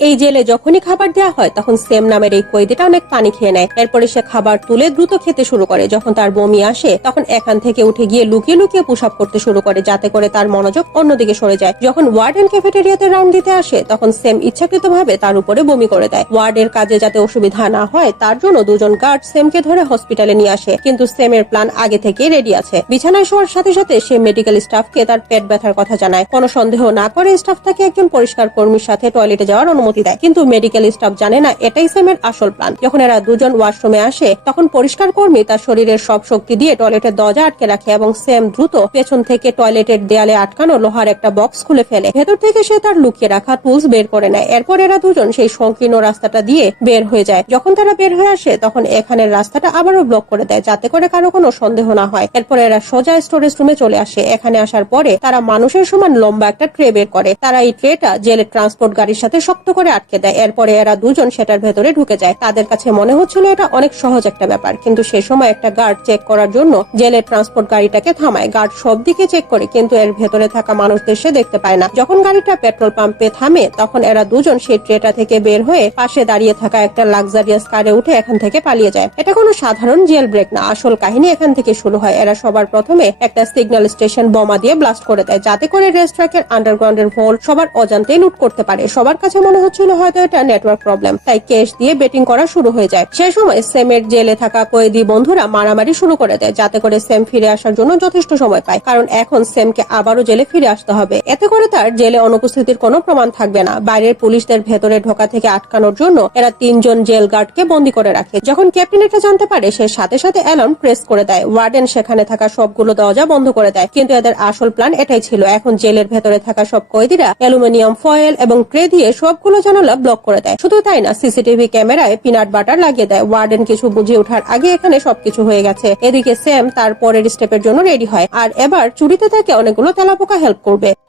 এই জেলে যখনই খাবার দেওয়া হয় তখন সেম নামের এই কয়েদিটা অনেক পানি খেয়ে নেয়। এরপরে সে খাবার তুলে দ্রুত খেতে শুরু করে। যখন তার বমি আসে তখন এখান থেকে উঠে গিয়ে লুকিয়ে লুকিয়ে পুশ আপ করতে শুরু করে, যাতে করে তার মনোযোগ অন্যদিকে সরে যায়। যখন ওয়ার্ডেন ক্যাফেটেরিয়াতে রাউন্ড দিতে আসে তখন সেম ইচ্ছাকৃতভাবে তার উপরে বমি করে দেয়। ওয়ার্ডের কাজে যাতে অসুবিধা না হয় তার জন্য দুজন গার্ড সেমকে ধরে হসপিটালে নিয়ে আসে, কিন্তু সেমের প্ল্যান আগে থেকেই রেডি আছে। বিছানায় শোয়ার সাথে সাথে সে মেডিকেল স্টাফকে তার পেট ব্যথার কথা জানায়। কোনো সন্দেহ না করে স্টাফ তাকে একজন পরিষ্কার কর্মীর সাথে টয়লেটে যাওয়ার অনুমতি দেয়, কিন্তু মেডিকেল স্টাফ জানে না এটাই সেমের আসল প্ল্যান। যখন এরা দুজন ওয়াশরুমে আসে তখন পরিষ্কার কর্মী তার শরীরের সব শক্তি দিয়ে টয়লেটের দরজা আটকে রাখে এবং সেম দ্রুত পেছন থেকে টয়লেটের দেয়ালে আটকানো লোহার একটা বক্স খুলে ফেলে। ভেতর থেকে সে তার লুকিয়ে রাখা টুলস বের করে নেয়। এরপর এরা দুজন সেই সংকীর্ণ রাস্তাটা দিয়ে বের হয়ে যায়। যখন তারা বের হয়ে আসে তখন এখানের রাস্তাটা আবারও ব্লক করে দেয়, যাতে করে কারো কোনো সন্দেহ না হয়। এরপর এরা সোজা স্টোরেজ রুমে চলে আসে। এখানে আসার পরে তারা মানুষের সমান লম্বা একটা ট্রে বের করে। তারা এই ট্রেটা জেলের ট্রান্সপোর্ট গাড়ির সাথে শক্ত করে আটকে দেয়। এরপরে এরা দুজন সেটার ভেতরে ঢুকে যায়। তাদের কাছে মনে হচ্ছিল এটা অনেক সহজ একটা ব্যাপার, কিন্তু সে সময় একটা গার্ড চেক করার জন্য জেলের ট্রান্সপোর্ট গাড়িটাকে থামায়। গার্ড সব দিকে চেক করে কিন্তু এর ভেতরে থাকা মানুষদের সে দেখতে পায় না। যখন গাড়িটা পেট্রোল পাম্পে থামে তখন এরা দুজন সেই ট্রেটা থেকে বের হয়ে পাশে দাঁড়িয়ে থাকা একটা লাক্সারিয়াস কারে উঠে এখান থেকে পালিয়ে যায়। এটা কোনো সাধারণ জেল ব্রেক না, আসল কাহিনী এখান থেকে শুরু হয়। এরা সবার প্রথমে একটা সিগন্যাল স্টেশন বোমা দিয়ে ব্লাস্ট করে দেয়, যাতে করে রেস্ট্রাকের আন্ডারগ্রাউন্ডের ভোল্ট সবার অজান্তেই লুট করতে পারে। সবার কাছে মনে হচ্ছিল হয়তো এটা নেটওয়ার্ক প্রবলেম, তাই ক্যাশ দিয়ে বেটিং করা শুরু হয়ে যায়। সেই সময় সেমের জেলে থাকা কয়েদি বন্ধুরা মারামারি শুরু করে দেয়, যাতে করে সেম ফিরে আসার জন্য যথেষ্ট সময় পায়, কারণ এখন সেমকে আবারও জেলে ফিরে আসতে হবে। এতে করে তার জেলে অনুপস্থিতির কোনো প্রমাণ থাকবে না। বাইরের পুলিশদের ভেতরে ঢোকা থেকে আটকানোর জন্য এরা তিনজন জেল গার্ডকে বন্দী করে রাখে। যখন ক্যাপ্টেন এটা জানতে পারে সে সাথে সাথে অ্যালার্ম প্রেস করে দেয়। ওয়ার্ডেন সেখানে থাকা সবগুলো দরজা বন্ধ করে দেয়, কিন্তু এদের আসল প্ল্যান এটাই ছিল। এখন জেলের ভেতরে থাকা সব কয়েদিরা অ্যালুমিনিয়াম ফয়েল এবং ট্রে দিয়ে সবগুলো জানালা ব্লক করে দেয়। শুধু তাই না, সিসিটিভি ক্যামেরায় পিনাট বাটার লাগিয়ে দেয়। ওয়ার্ডেন কিছু বুঝে ওঠার আগে এখানে সবকিছু হয়ে গেছে। এদিকে সেম তার পরের স্টেপের জন্য রেডি হয়, আর এবার চুরিতে তাকে অনেকগুলো তেলাপোকা হেল্প করবে।